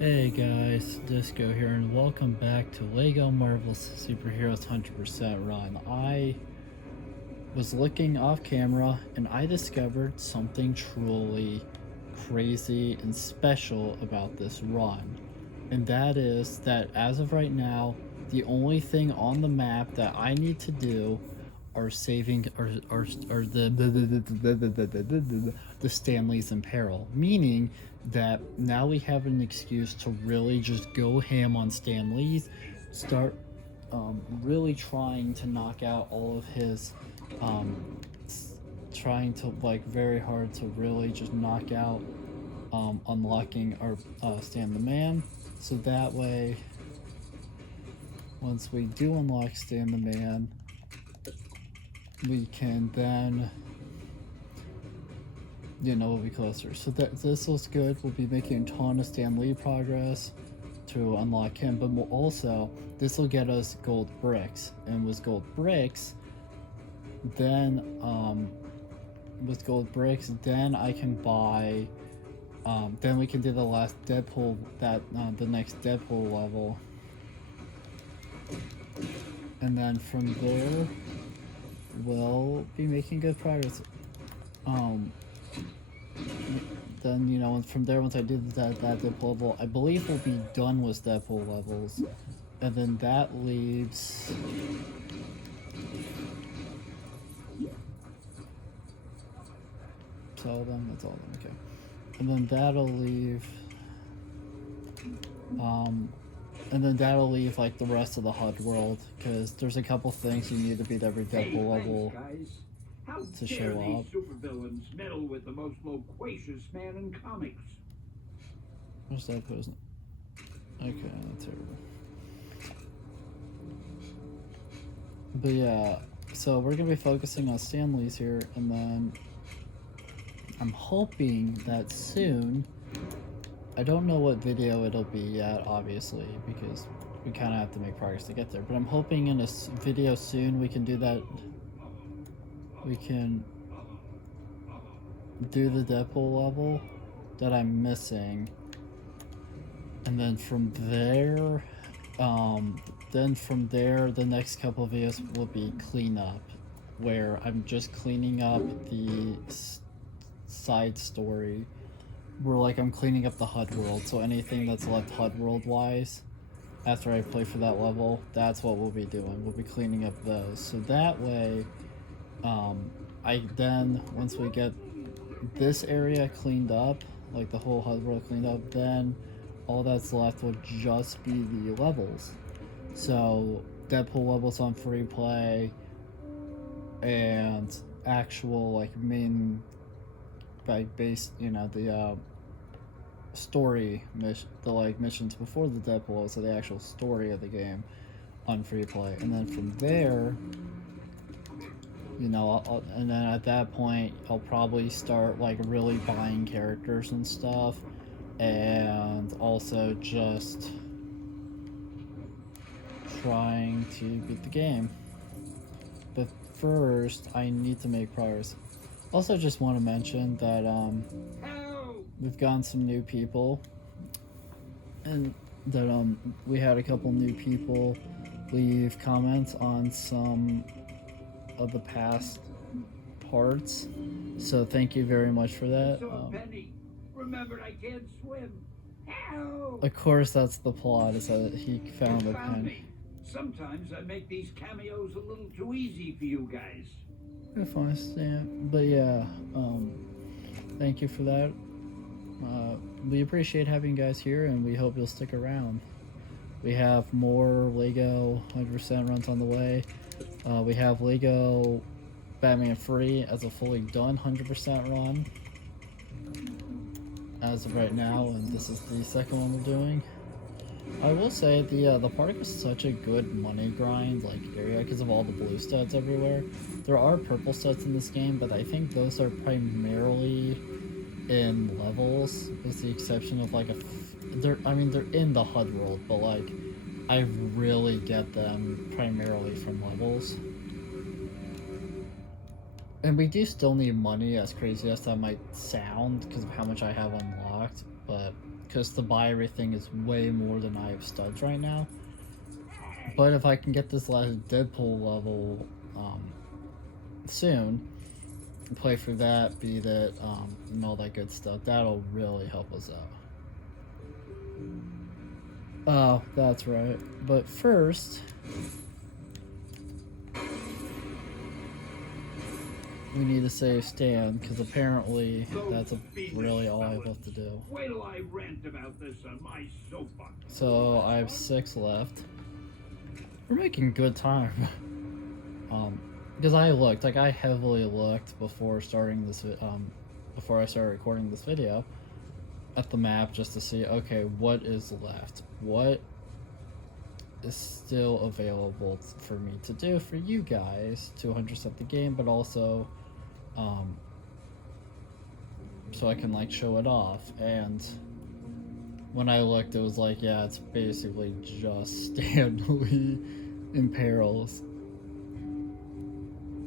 Hey guys, Disco here, and welcome back to LEGO Marvel Superheroes 100% Run. I was looking off camera and I discovered something truly crazy and special about this run. And that is that as of right now, the only thing on the map that I need to do are saving or the Stanleys in peril, meaning that now we have an excuse to really just go ham on Stanleys, start really trying to knock out all of his trying to like very hard to really just knock out unlocking our Stan the Man, so that way once we do unlock Stan the Man, we can then, we'll be closer. So that this looks good. We'll be making a ton of Stan Lee progress to unlock him, but we'll also, this will get us gold bricks, and with gold bricks, then then I can buy, then we can do the last Deadpool, the next Deadpool level, and then from there we'll be making good progress. Then from there, once I do that Deadpool level, I believe we'll be done with Deadpool levels, and then that leaves that's all of them. Okay. And then that'll leave like the rest of the HUD world, because there's a couple things you need to beat every Deadpool level to show up. Supervillains meddle with the most loquacious man in comics. What's that person? Okay, that's terrible. But yeah, so we're gonna be focusing on Stanley's here, and then I'm hoping that soon, I don't know what video it'll be yet, obviously, because we kind of have to make progress to get there, but I'm hoping in a video soon we can do that. We can do the Deadpool level that I'm missing, and then from there, the next couple of videos will be cleanup, where I'm just cleaning up the side story, where like I'm cleaning up the HUD world, so anything that's left HUD world wise after I play for that level, that's what we'll be doing. We'll be cleaning up those, so that way I then, once we get this area cleaned up, like the whole HUD world cleaned up, then all that's left will just be the levels. So Deadpool levels on free play, and actual like main like base, the story mission, the like missions before the Deadpool, so the actual story of the game on free play, and then from there, and then at that point, I'll probably start like really buying characters and stuff, and also just trying to beat the game. But first, I need to make progress. Also, just want to mention that we've gotten some new people, and that we had a couple new people leave comments on some of the past parts, so thank you very much for that. Penny, remembered I can't swim. Help! Of course, that's the plot, is that he found a pen. Me. Sometimes I make these cameos a little too easy for you guys. If I understand, but yeah, thank you for that. We appreciate having you guys here, and we hope you'll stick around. We have more LEGO 100% runs on the way. We have LEGO Batman Free as a fully done 100% run as of right now, and this is the second one we're doing. I will say the park is such a good money grind like area because of all the blue studs everywhere. There are purple studs in this game, but I think those are primarily in levels, with the exception of like they're in the HUD world, but like I really get them primarily from levels. And we do still need money, as crazy as that might sound, because of how much I have unlocked, but because to buy everything is way more than I have studs right now. But if I can get this last Deadpool level soon, play through that, beat it, and all that good stuff, that'll really help us out. Oh, that's right. But first, we need to save Stan, because apparently that's really all I have left to do. Wait till I rant about this on my soapbox. So I have 6 left. We're making good time. Because I looked, like I heavily looked before starting this, before I started recording this video, at the map just to see, okay, what is left? What is still available for me to do for you guys to 100% the game, but also, so I can like show it off. And when I looked, it was like, yeah, it's basically just Stan Lee in perils.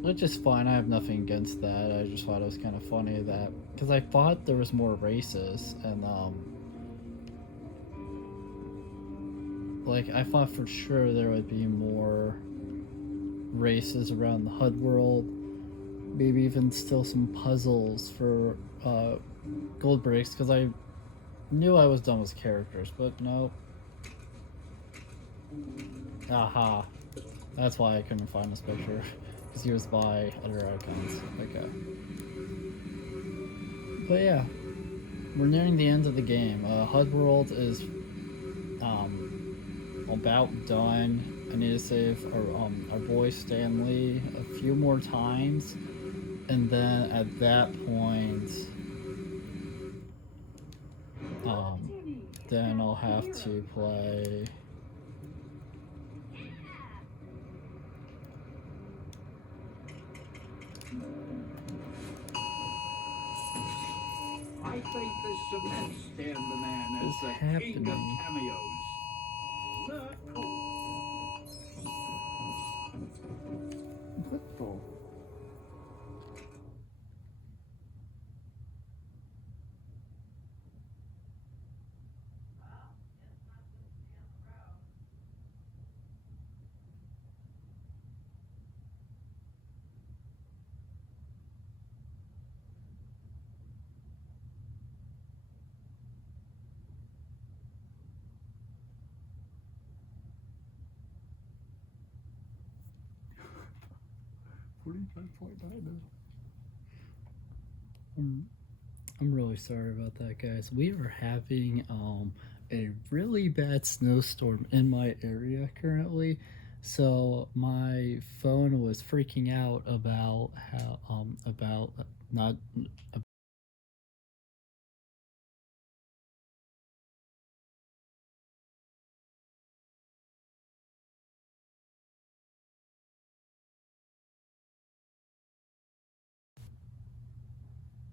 Which is fine, I have nothing against that. I just thought it was kind of funny that, because I thought there was more races, and like I thought for sure there would be more races around the HUD world, maybe even still some puzzles for gold breaks, because I knew I was done with characters, but no. Aha, that's why I couldn't find this picture. Because he was by other icons. Okay. But yeah, we're nearing the end of the game. HUD World is about done. I need to save our boy Stan Lee a few more times, and then at that point, then I'll have to play. I think this cements Stan the Man as What's the king of happening? cameos. Not cool. Football. I'm really sorry about that, guys. We are having a really bad snowstorm in my area currently, so my phone was freaking out about how about not.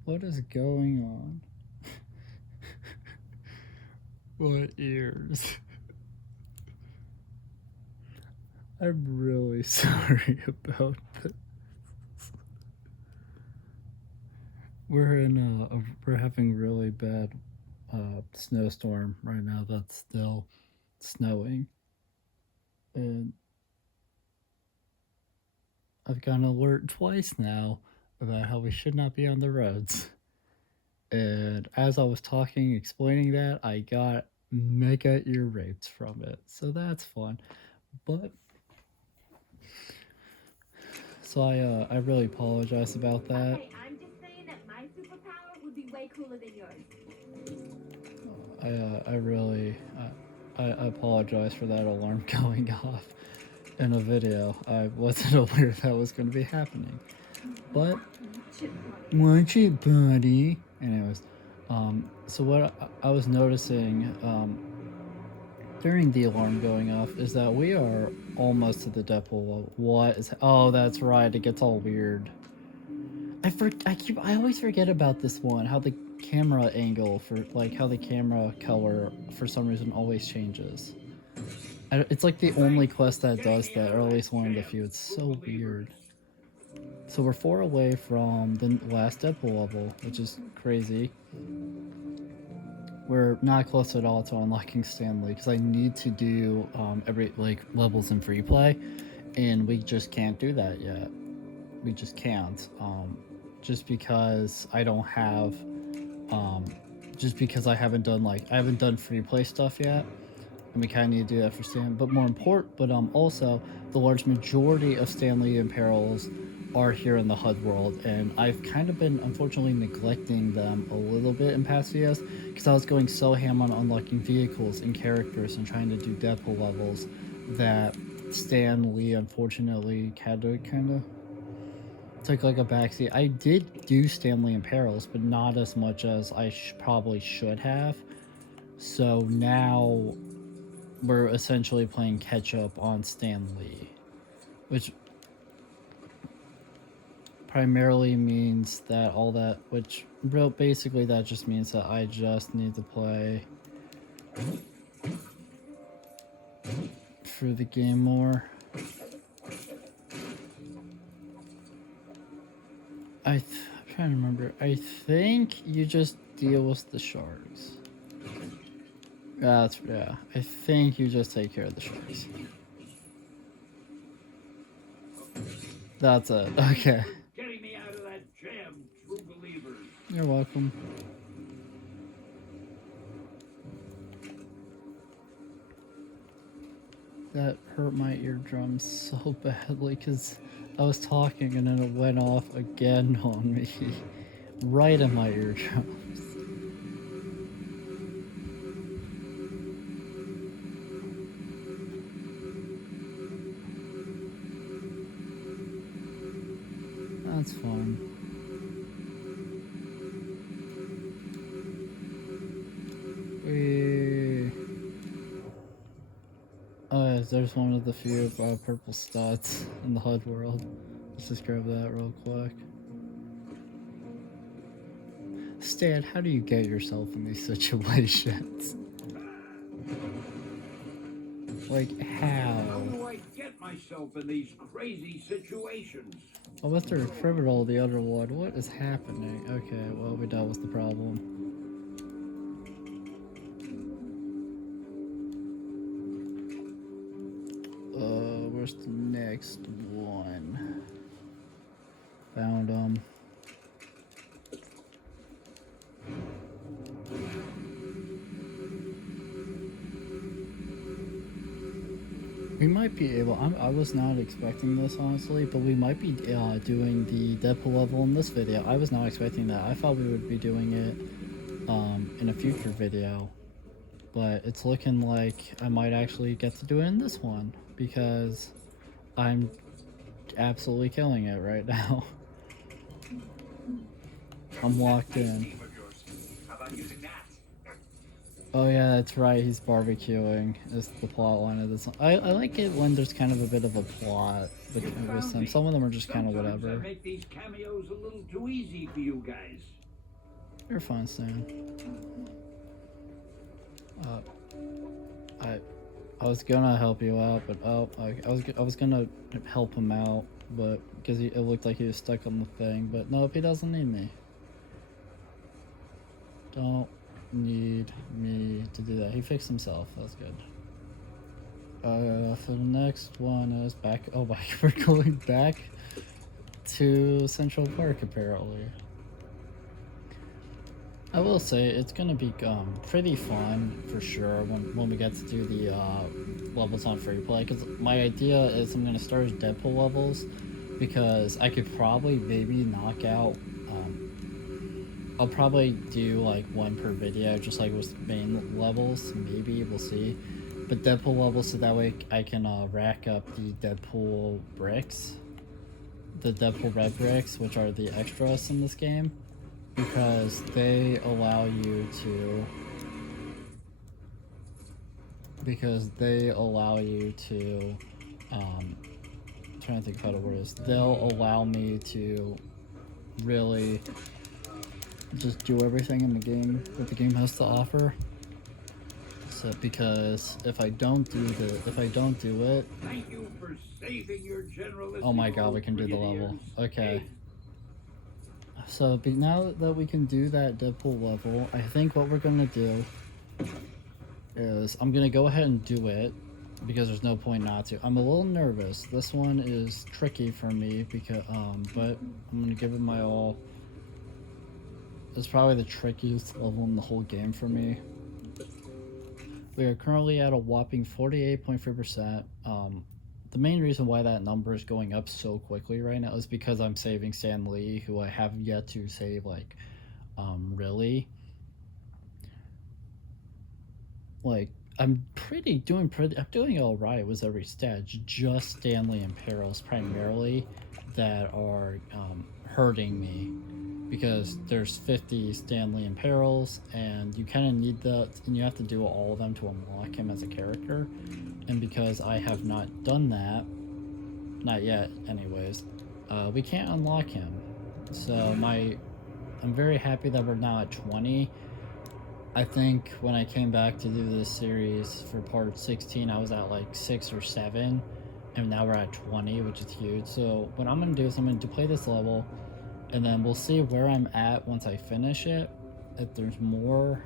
What is going on? What ears? I'm really sorry about this. We're having really bad snowstorm right now that's still snowing, and I've got an alert twice now about how we should not be on the roads. And as I was talking, explaining that, I got mega ear raped from it. So that's fun. But so I really apologize about that. Okay, I'm just saying that my superpower would be way cooler than yours. I really I apologize for that alarm going off in a video. I wasn't aware that was going to be happening. But watch it, buddy. Anyways, so what I was noticing during the alarm going off is that we are almost to the Deadpool. What is? Oh, that's right. It gets all weird. I always forget about this one. How the camera angle for like how the camera color for some reason always changes. It's like the only quest that does that, or at least one of the few. It's so weird. So we're 4 away from the last Deadpool level, which is crazy. we're not close at all to unlocking Stanley because I need to do every like levels in free play, and we just can't do that yet. We just can't. Just because I don't have, just because I haven't done free play stuff yet, and we kind of need to do that for Stanley. But more important, but also the large majority of Stanley and Perils are here in the HUD world, and I've kind of been unfortunately neglecting them a little bit in past videos because I was going so ham on unlocking vehicles and characters and trying to do Deadpool levels that Stan Lee unfortunately had to kind of took like a backseat. I did do Stanley in Perils, but not as much as I probably should have. So now we're essentially playing catch up on Stan Lee, which primarily means that which basically that just means that I just need to play through the game more. I'm trying to remember. I think you just deal with the sharks. Yeah. I think you just take care of the sharks. That's it. Okay. Getting me out of that jam, true believers. You're welcome. That hurt my eardrums so badly because I was talking and then it went off again on me. Right in my eardrums. That's fine. Oh, yeah, there's one of the few purple studs in the HUD world. Let's just grab that real quick. Stan, how do you get yourself in these situations? Like, how? How do I get myself in these crazy situations? Oh, Mr. Criminal, the other one. What is happening? Okay, well, we dealt with the problem. Where's the next one? Found him. We might be able. I was not expecting this honestly, but we might be doing the Deadpool level in this video. I was not expecting that. I thought we would be doing it in a future video, but it's looking like I might actually get to do it in this one because I'm absolutely killing it right now. I'm locked in. Oh yeah, that's right, he's barbecuing is the plot line of this one. I like it when there's kind of a bit of a plot between them. Some of them are just kind of whatever. I make these cameos a little too easy for you guys. You're fine, Stan. I was gonna help you out, but I was gonna help him out, but because it looked like he was stuck on the thing. But nope, he doesn't need me. Don't need me to do that. He fixed himself. That's good. For the next one is back. Oh my, we're going back to Central Park apparently. I will say it's gonna be pretty fun for sure when we get to do the levels on free play. Because my idea is I'm gonna start as Deadpool levels because I could probably maybe knock out. I'll probably do like one per video, just like with main levels. Maybe we'll see, but Deadpool levels so that way I can rack up the Deadpool bricks, the Deadpool red bricks, which are the extras in this game. Because they allow you to I'm trying to think of how to word this. They'll allow me to really just do everything in the game that the game has to offer. So because if I don't do it, Thank you for saving your generalissimo. oh my god, we can do the level. Okay. So now that we can do that Deadpool level, I think what we're gonna do is I'm gonna go ahead and do it because there's no point not to. I'm a little nervous. This one is tricky for me because but I'm gonna give it my all. It's probably the trickiest level in the whole game for me. We are currently at a whopping 48.3%. The main reason why that number is going up so quickly right now is because I'm saving Stan Lee, who I have yet to save, like, really. Like, I'm doing all right with every stat. Just Stanley and Perils primarily that are hurting me, because there's 50 Stanley and Perils, and you kind of need that, and you have to do all of them to unlock him as a character. And because I have not done that, not yet anyways, we can't unlock him. So I'm very happy that we're now at 20. I think when I came back to do this series for part 16, I was at like 6 or 7, and now we're at 20, which is huge. So what I'm going to do is I'm going to play this level, and then we'll see where I'm at once I finish it. If there's more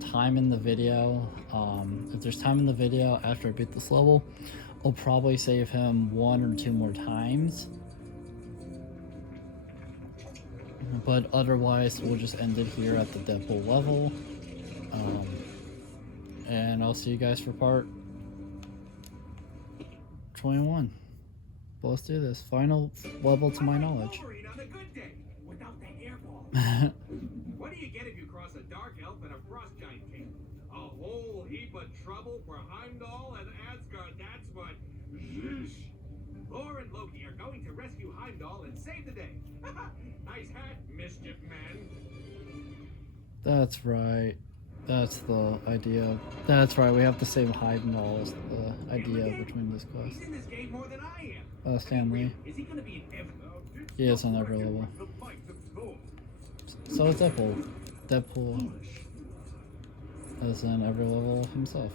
time in the video, if there's time in the video after I beat this level, I'll probably save him 1 or 2 more times. But otherwise, we'll just end it here at the Deadpool level. And I'll see you guys for part 21. But let's do this. Final level to my knowledge. What do you get if you cross a dark elf and a frost giant king? A whole heap of trouble for Heimdall and Asgard, that's what. Zeus. Thor and Loki are going to rescue Heimdall and save the day. Nice hat, mischief man. That's right. That's the idea. That's right, we have to save Heimdall is the idea between this quest. He's in this game more than I am. Stanley. Is he gonna be in every... He is on every level. So is Deadpool. Deadpool is in every level himself.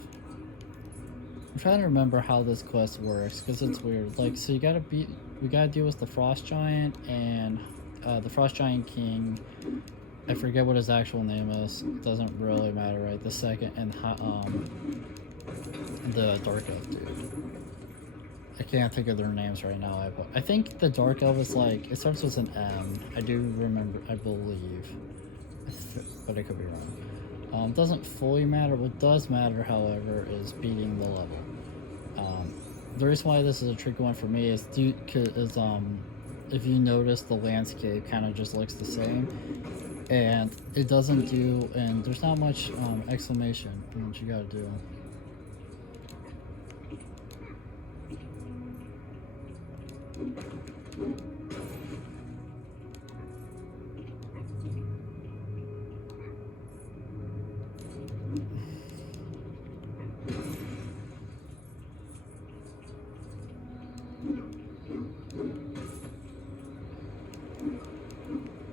I'm trying to remember how this quest works, because it's weird. Like, so we gotta deal with the Frost Giant and the Frost Giant King. I forget what his actual name is. It doesn't really matter right this second. And the Dark Elf dude. I can't think of their names right now. I think the Dark Elf is like, it starts with an M. I do remember, I believe. But I could be wrong. Doesn't fully matter. What does matter, however, is beating the level. The reason why this is a tricky one for me is if you notice, the landscape kind of just looks the same, and it doesn't do, and there's not much exclamation in what you gotta do.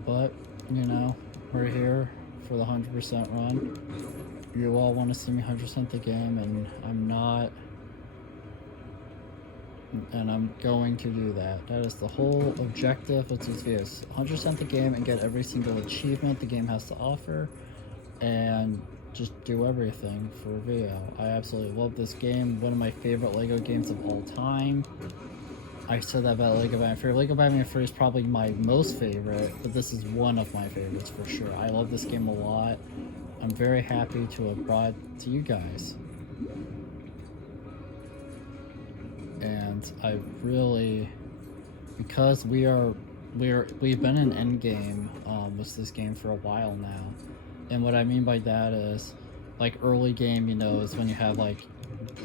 But, you know, we're here for the 100% run. You all want to see me 100% the game, and I'm not. And I'm going to do that. That is the whole objective of these videos. 100% the game and get every single achievement the game has to offer, and just do everything for a video. I absolutely love this game. One of my favorite LEGO games of all time. I said that about Lego Batman Fury. Lego Batman Fury is probably my most favorite, but this is one of my favorites for sure. I love this game a lot. I'm very happy to have brought it to you guys. And I really, because we've been in endgame with this game for a while now. And what I mean by that is, like, early game, you know, is when you have like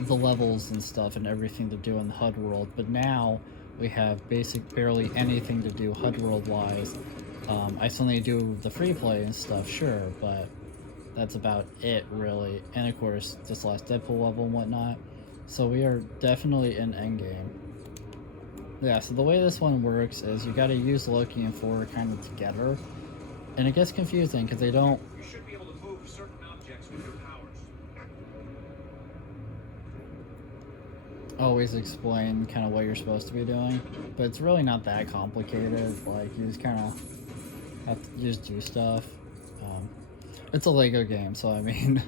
the levels and stuff and everything to do in the HUD world, but now we have barely anything to do HUD world wise. I still need to do the free play and stuff, sure, but that's about it really. And of course this last Deadpool level and whatnot. So we are definitely in endgame. Yeah, so the way this one works is you gotta use Loki and Thor kind of together, and it gets confusing because they don't. You should be able to move certain objects with your powers. Always explain kind of what you're supposed to be doing, but it's really not that complicated. Like, you just kind of have to just do stuff. It's a Lego game, so I mean,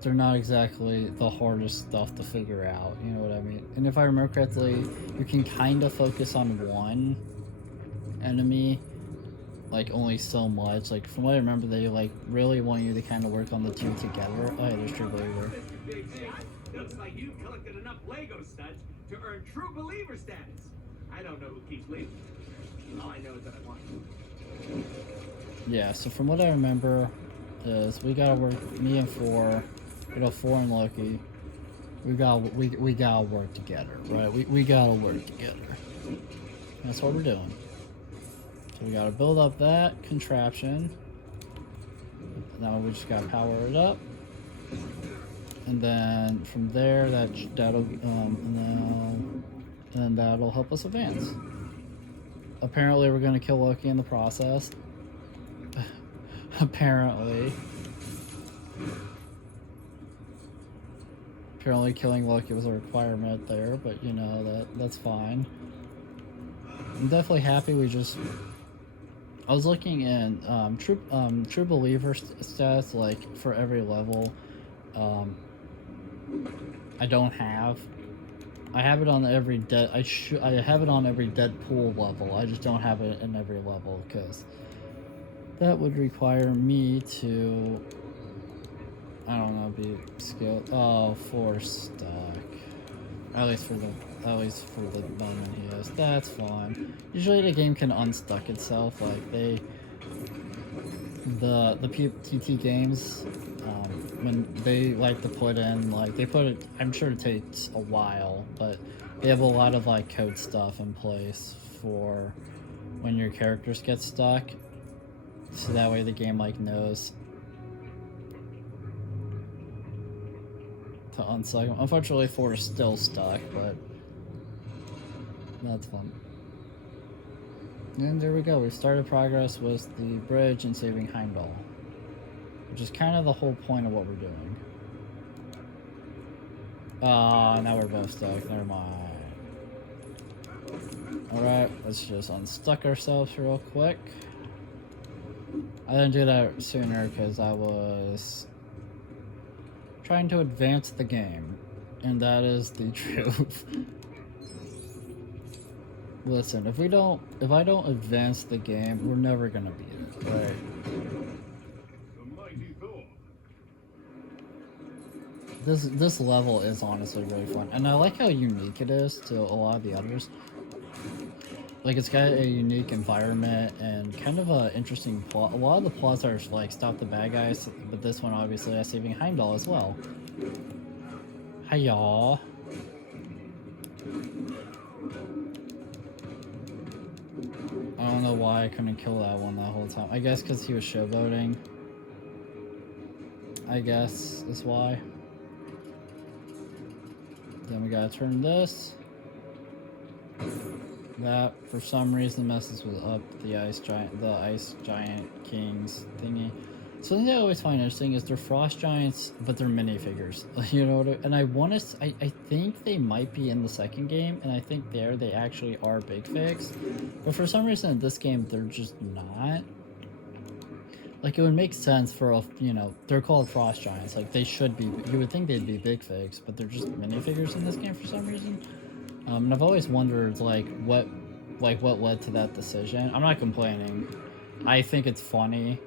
they're not exactly the hardest stuff to figure out, you know what I mean? And if I remember correctly, you can kind of focus on one enemy, like only so much. Like from what I remember, they like really want you to kind of work on the two together. Oh, yeah, there's True Believer. Mr. Big Head, looks like you've collected enough Lego studs to earn true believer status. I don't know who keeps leaving. All I know is that I want to. Yeah, so from what I remember is we gotta work, me and Four, Four and Loki, we gotta work together, right? We gotta work together. That's what we're doing. So we gotta build up that contraption. Now we just gotta power it up. And then from there, that'll and then that'll help us advance. Apparently, we're gonna kill Loki in the process. Apparently killing Loki was a requirement there, but you know that's fine. I'm definitely happy I was looking in True Believer stats, like for every level. I have it on every I have it on every Deadpool level. I just don't have it in every level because that would require me to, I don't know, be skilled. Oh, Force stuck. At least for the moment he is. That's fine. Usually the game can unstuck itself. Like the PT games, when they like to put in, like they put it. I'm sure it takes a while, but they have a lot of like code stuff in place for when your characters get stuck. So that way the game like knows to unstuck them. Unfortunately, 4 is still stuck, but that's fun. And there we go. We started progress with the bridge and saving Heimdall, which is kind of the whole point of what we're doing. Now we're both stuck. Never mind. Alright, let's just unstuck ourselves real quick. I didn't do that sooner because I was trying to advance the game, and that is the truth. Listen, if I don't advance the game, we're never gonna beat it, right? This level is honestly really fun, and I like how unique it is to a lot of the others. Like, it's got a unique environment and kind of a interesting plot. A lot of the plots are like stop the bad guys, but this one obviously has saving Heimdall as well. Hi y'all. I don't know why I couldn't kill that one that whole time. I guess because he was showboating. I guess is why. Then we gotta turn this. That for some reason messes with up the ice giant kings thingy. Something that I always find interesting is they're frost giants, but they're minifigures. You know what? And I think they might be in the second game, and I think they actually are big figs. But for some reason in this game they're just not. Like, it would make sense for they're called frost giants. Like, they should be. You would think they'd be big figs, but they're just minifigures in this game for some reason. And I've always wondered, what led to that decision. I'm not complaining. I think it's funny.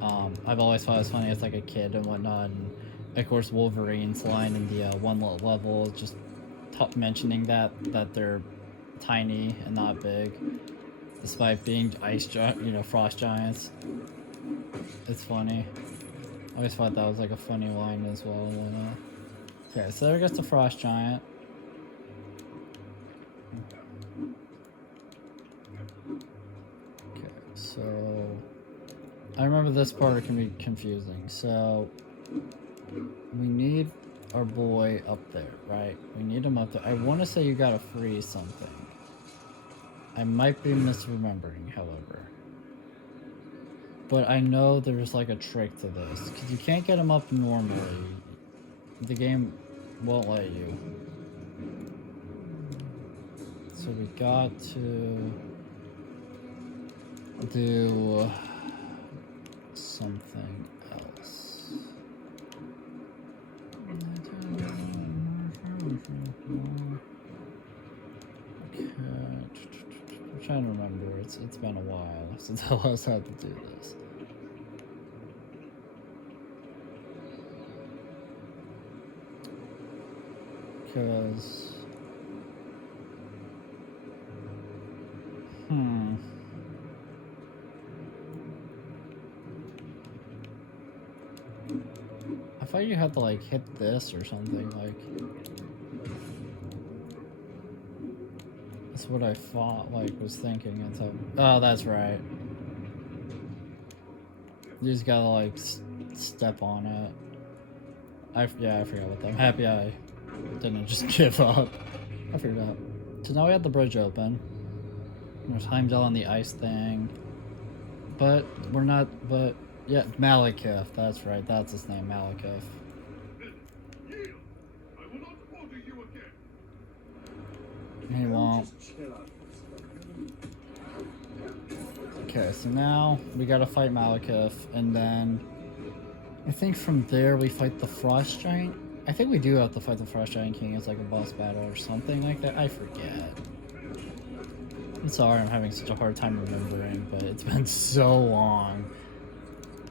I've always thought it was funny as like a kid and whatnot. And of course, Wolverine's line in the one level, just mentioning that they're tiny and not big, despite being frost giants. It's funny. I always thought that was like a funny line as well. Okay, so there goes the frost giant. So, I remember this part can be confusing. So, we need our boy up there, right? We need him up there. I want to say you gotta freeze something. I might be misremembering, however. But I know there's like a trick to this. Because you can't get him up normally. The game won't let you. So we got to... do something else. Okay. I'm trying to remember. It's been a while since I last had to do this. Because I thought you had to like hit this or something, like that's what I thought, like was thinking until oh, that's right. You just gotta like step on it. I forgot about that. I'm happy I didn't just give up. I figured out. So now we have the bridge open. There's Heimdall on the ice thing. But we're not, but yeah, Malekith, that's right, that's his name, Malekith. Yield. I will not order you again. He won't. Okay, so now we gotta fight Malekith, and then I think from there we fight the Frost Giant. I think we do have to fight the Frost Giant King as like a boss battle or something like that. I forget. I'm sorry I'm having such a hard time remembering, but it's been so long.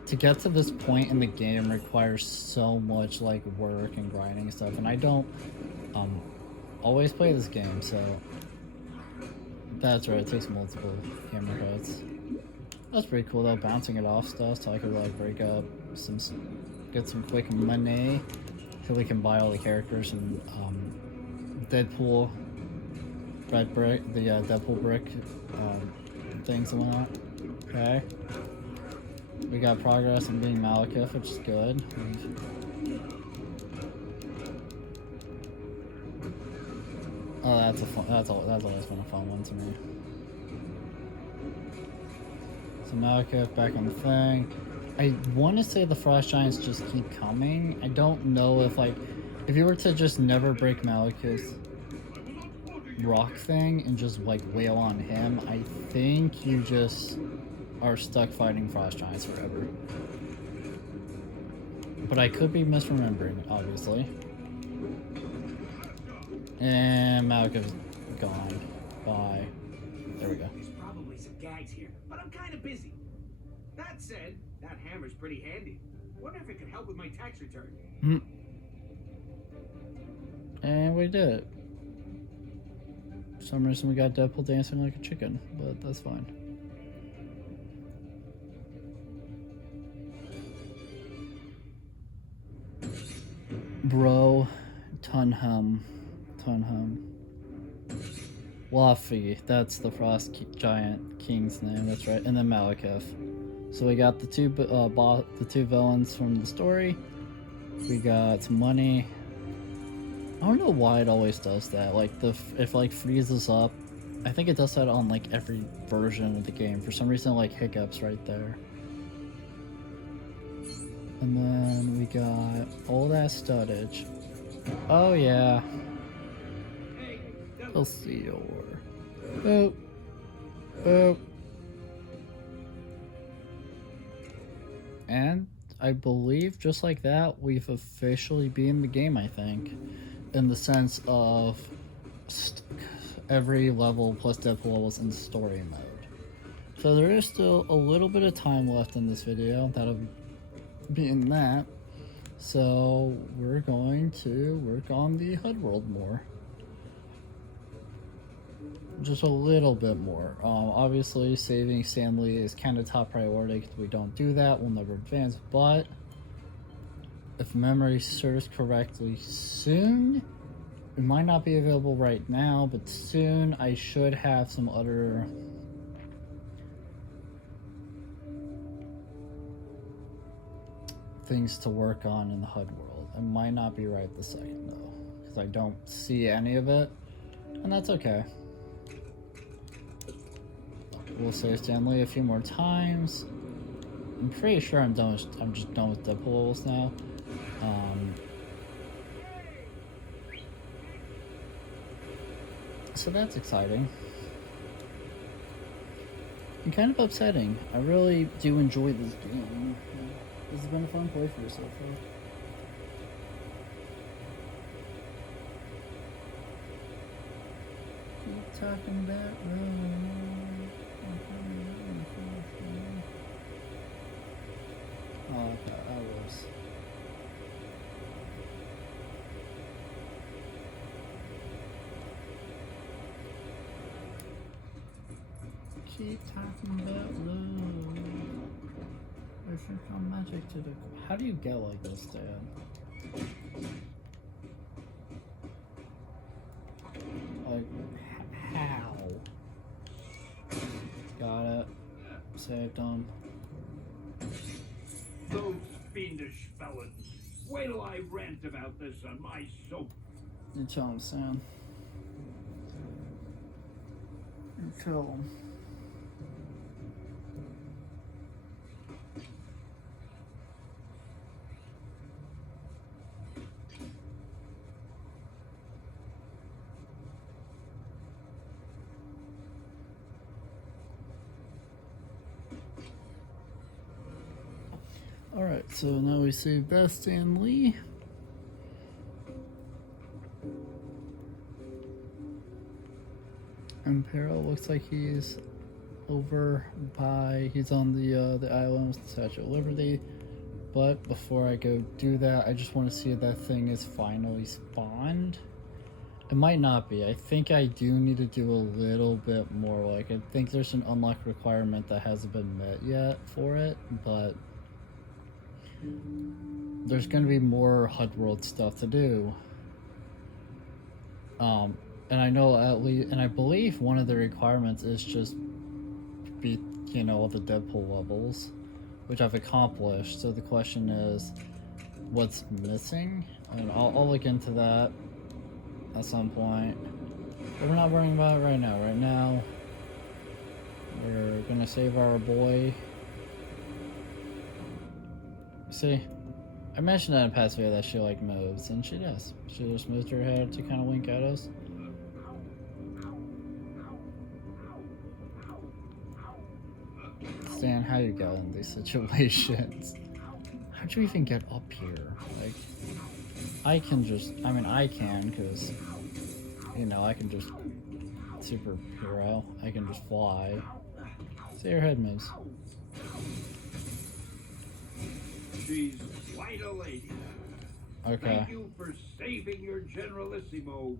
To get to this point in the game requires so much like work and grinding and stuff, and I don't always play this game, so that's right, it takes multiple hammer hits. That's pretty cool though, bouncing it off stuff so I could like break up some, get some quick money so we can buy all the characters and Deadpool red brick, the Deadpool brick things and whatnot. Okay. We got progress in being Malekith, which is good. Oh, that's a fun. That's always been a fun one to me. So Malekith back on the thing. I want to say the Frost Giants just keep coming. I don't know if like, if you were to just never break Malekith's rock thing and just like wail on him, I think you just are stuck fighting Frost Giants forever. But I could be misremembering, obviously. And Malekith's gone. Bye. There we go. There's probably some gags here, but I'm kind of busy. That said, that hammer's pretty handy. Wonder if it could help with my tax return. And we did it. For some reason we got Deadpool dancing like a chicken, but that's fine. Bro, Tunham. Luffy, that's the Giant King's name, that's right, and then Malekith. So we got the two villains from the story. We got some money. I don't know why it always does that. Like if like freezes up, I think it does that on like every version of the game. For some reason, like hiccups right there. And then we got all that studdage. Oh yeah. I'll see your. Oh. And I believe just like that, we've officially beaten the game, I think. In the sense of every level plus Deadpool levels in story mode. So there is still a little bit of time left in this video. That'll be in that. So we're going to work on the HUD world more. Just a little bit more. Obviously, saving Stanley is kind of top priority because we don't do that, we'll never advance. But if memory serves correctly, soon, it might not be available right now, but soon I should have some other things to work on in the HUD world. It might not be right this second though, because I don't see any of it, and that's okay. We'll save Stanley a few more times. I'm pretty sure I'm just done with Deadpool levels now. So that's exciting. kind of upsetting. I really do enjoy this game. This has been a fun playthrough so far. Keep talking about love. Oh, okay, I was. Keep talking about love. There's some magic to the. How do you get like this, Dad? Like, how? Got it. Saved them. Those fiendish felons. Wait till I rant about this on my soap. You tell him, Sam. You tell him. Alright, so now we see Beth Stan Lee. Imperial looks like he's over by, he's on the island with the Statue of Liberty. But before I go do that, I just want to see if that thing is finally spawned. It might not be. I think I do need to do a little bit more. Like, I think there's an unlock requirement that hasn't been met yet for it, but there's going to be more HUD World stuff to do. And I know at least, and I believe one of the requirements is just beat, you know, all the Deadpool levels, which I've accomplished. So the question is, what's missing? And I'll look into that at some point. But we're not worrying about it right now. Right now, we're gonna save our boy. See, I mentioned that in past video that she like moves, and she does. She just moved her head to kind of wink at us. Stan, how you got in these situations? How'd you even get up here? Like, I can just, I mean, I can, because, you know, I can just, superhero, I can just fly. See, your head moves. She's quite a lady. Okay. Thank you for saving your Generalissimo.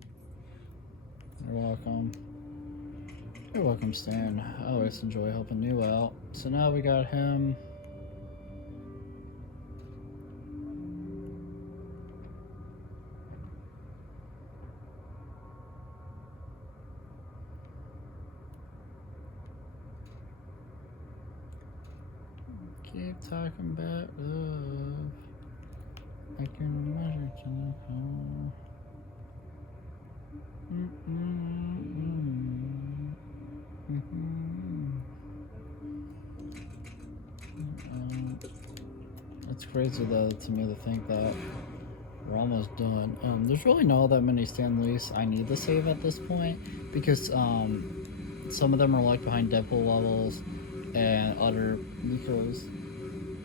You're welcome. You're welcome, Stan. I always enjoy helping you out. So now we got him. Keep talking about love. I can imagine to know. It's crazy though to me to think that we're almost done. There's really not all that many Stan Lees I need to save at this point, because some of them are like behind Deadpool levels and other, because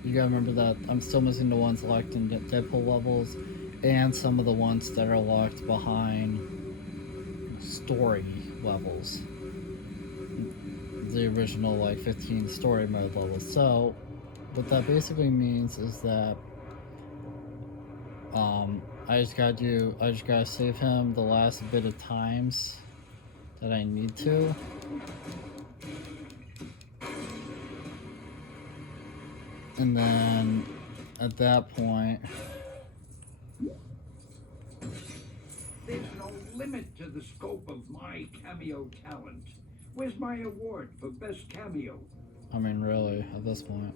you gotta remember that I'm still missing the ones locked in Deadpool levels and some of the ones that are locked behind story levels, the original like 15 story mode levels. So what that basically means is that I just gotta save him the last bit of times that I need to. And then at that point, There's no limit to the scope of my cameo talent. Where's my award for best cameo? I mean, really, at this point.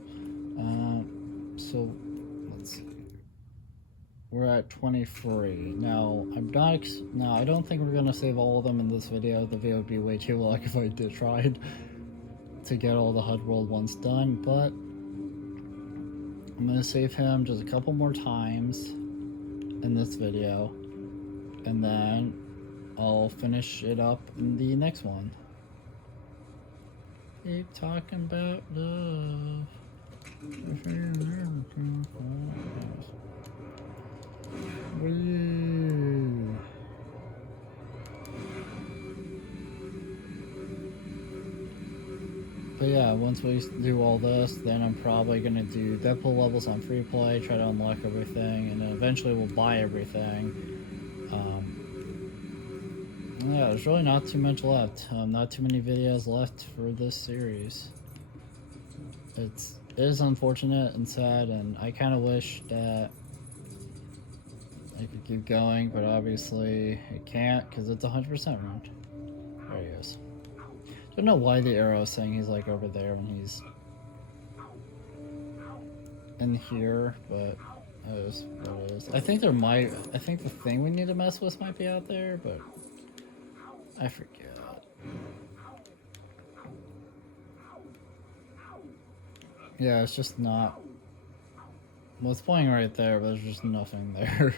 So let's see. We're at 23. Now, I don't think we're gonna save all of them in this video. The video would be way too long if I tried to get all the HUD World ones done, but I'm gonna save him just a couple more times in this video, and then I'll finish it up in the next one. Keep talking about love. Wee. But yeah, once we do all this, then I'm probably gonna do Deadpool levels on free play, try to unlock everything, and then eventually we'll buy everything. Yeah, there's really not too much left. Not too many videos left for this series. It is unfortunate and sad, and I kind of wish that I could keep going, but obviously it can't because it's 100% round. There he is. Don't know why the arrow is saying he's like over there when he's in here, but that is what it is. I think the thing we need to mess with might be out there, but I forget. Yeah, it's just not. Well, it's playing right there, but there's just nothing there.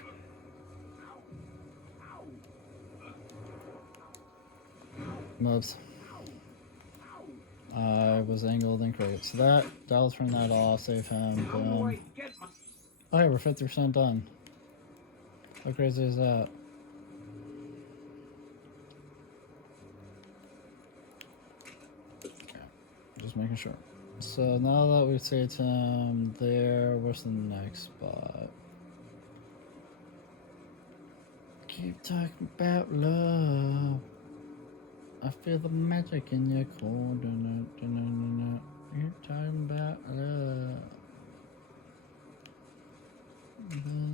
Oops. I was angled incorrect. So that'll turn that off, save him, How do boom. I get my... Oh yeah, we're 50% done. How crazy is that? Okay, just making sure. So now that we've saved him there, where's the next spot? Keep talking about love. I feel the magic in your core. Keep talking about love.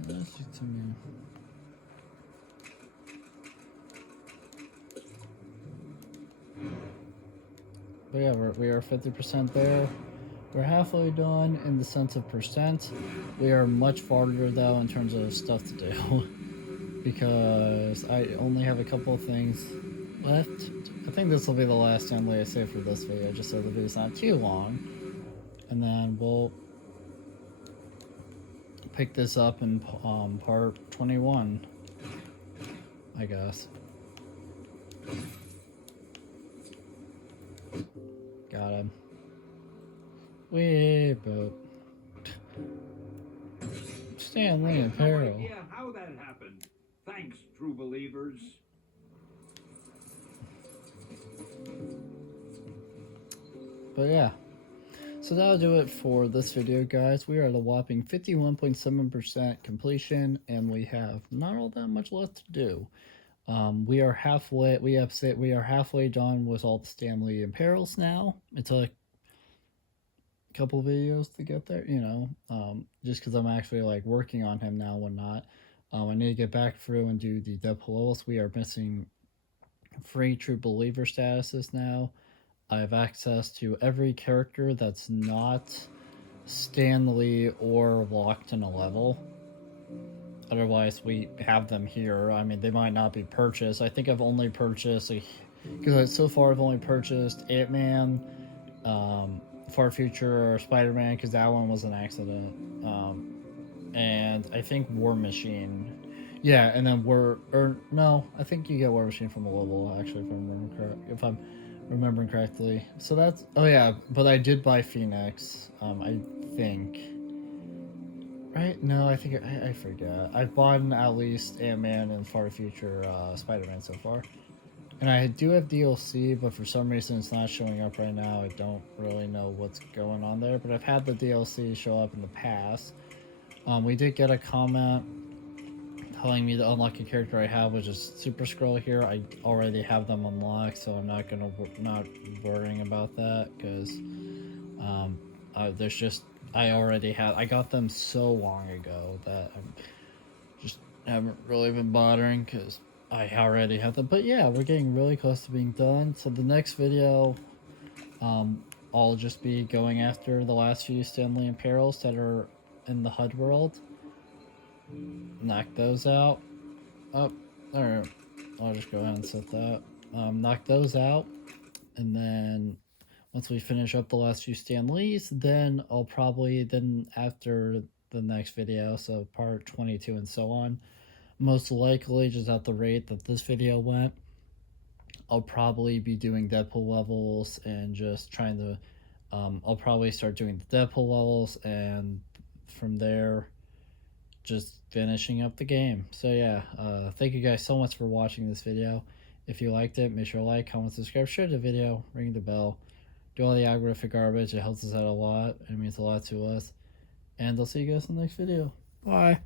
Listen to me. But yeah, we are 50% there. We're halfway done in the sense of percent. We are much farther though in terms of stuff to do. Because I only have a couple of things left. I think this will be the last assembly I save for this video, just so the video's not too long. And then we'll pick this up in part 21, I guess. Got him. Wee, but Stanley in no peril. idea how that happened. Thanks, true believers. But yeah. So that'll do it for this video, guys. We are at a whopping 51.7% completion, and we have not all that much left to do. We are halfway. We are halfway done with all the Stanley Imperils now. It took a couple videos to get there, you know, just because I'm actually like working on him now and whatnot. I need to get back through and do the Deadpool levels. We are missing free true believer statuses now. I have access to every character that's not Stanley or locked in a level. Otherwise, we have them here. I mean, they might not be purchased. I think I've only purchased, because so far I've only purchased Ant-Man, Far Future, or Spider-Man, because that one was an accident. And I think War Machine. Yeah, and then no, I think you get War Machine from a level, actually, if I'm remembering correctly. So that's, oh yeah, but I did buy Phoenix, I think. Right? No, I think I forget. I've bought at least Ant-Man and Far Future Spider-Man so far. And I do have DLC, but for some reason it's not showing up right now. I don't really know what's going on there, but I've had the DLC show up in the past. We did get a comment telling me to unlock a character I have, which is Super Skrull here. I already have them unlocked, so I'm not worrying about that, because there's just, I got them so long ago that I just haven't really been bothering, because I already have them. But yeah, we're getting really close to being done. So the next video, I'll just be going after the last few Stanley Imperils that are in the HUD world. Knock those out. Oh, alright. I'll just go ahead and set that. Knock those out. And then once we finish up the last few Stan Lees, then I'll probably, then after the next video, so part 22 and so on, most likely just at the rate that this video went, I'll probably be doing Deadpool levels and just trying to. I'll probably start doing the Deadpool levels, and from there, just finishing up the game. So yeah, thank you guys so much for watching this video. If you liked it, make sure to like, comment, subscribe, share the video, ring the bell, do all the algorithmic garbage. It helps us out a lot. It means a lot to us. And I'll see you guys in the next video. Bye.